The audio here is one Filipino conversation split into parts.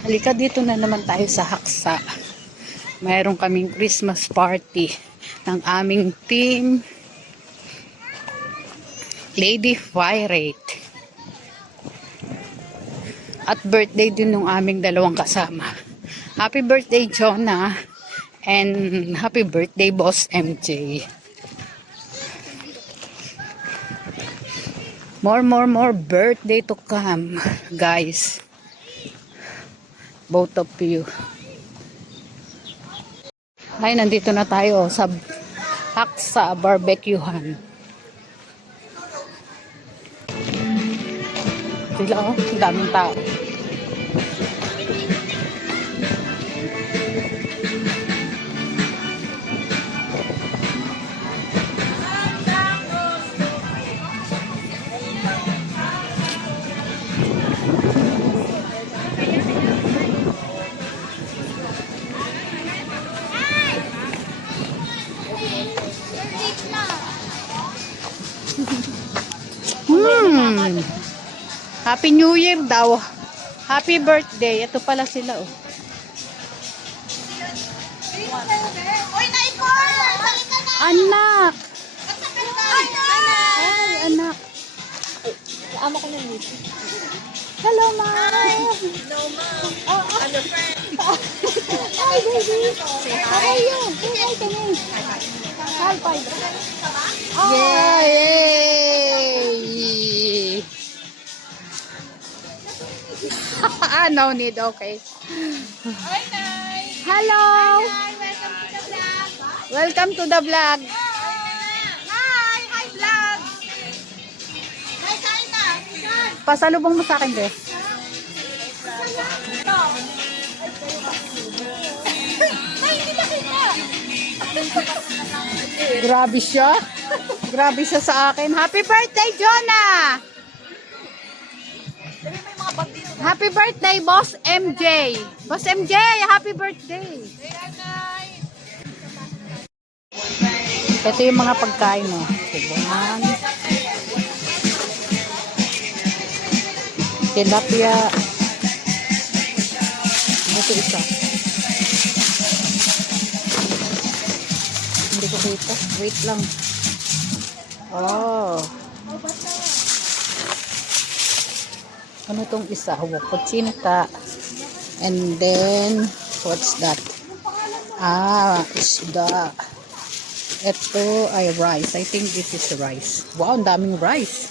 Halika dito na naman tayo sa Haksa. Mayroon kaming Christmas party ng aming team Lady Pirate. At birthday din ng aming dalawang kasama. Happy birthday, Jonah. And happy birthday, Boss MJ. More birthday to come, guys. Both of you. Ay, nandito na tayo sa Haksa Barbecuehan. Sila, oh, ang daming tao. Happy New Year daw. Happy birthday. Ito pala sila, oh. Anak! Ay, anak. Ama ko na dito. Hello, ma. Hello, ma'am. I'm the friend. Hi, baby. How are you? Hi, kami. Hi, bye. Yay! No need, okay. Hi, Nay. Hello! Welcome to the vlog. Welcome to the vlog. Hi! Hi, vlog! Hi, kain na! Pasalubong mo sa akin, be. Nay, hindi na kita! Grabe siya. Grabe siya sa akin. Happy birthday, Jonah! Happy birthday, Boss MJ. Boss MJ, happy birthday. Ito yung mga pagkain, no. Subuhan. Tilapia. Ito isa. Hindi ko kita. Wait lang. Oh. Ano tong isa? Kuchinta. And then, what's that? Ah, isda. Ito ay rice. I think this is rice. Wow, ang daming rice.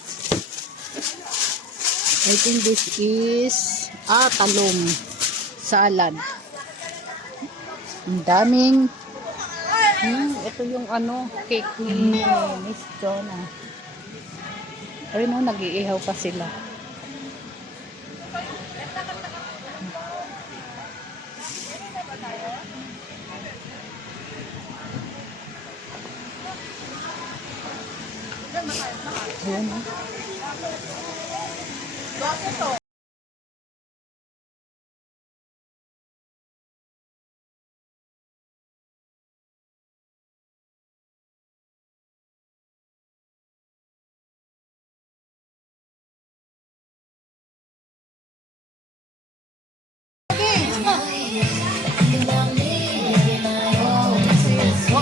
I think this is talong. Salad. Ang daming. Ito yung cake ni Miss Jonah. Ayun o, nag-iihaw pa sila. Ayan o.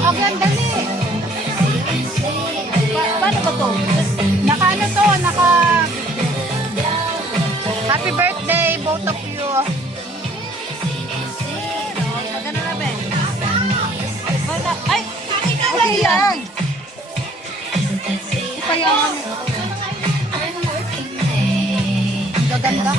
Ang ganda ni. Paano ba to? Naka to? Happy birthday, both of you. Maganda na ba? Ay! Okay yan! Ipayaman. Gaganda.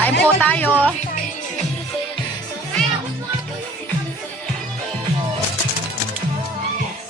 Kain po tayo.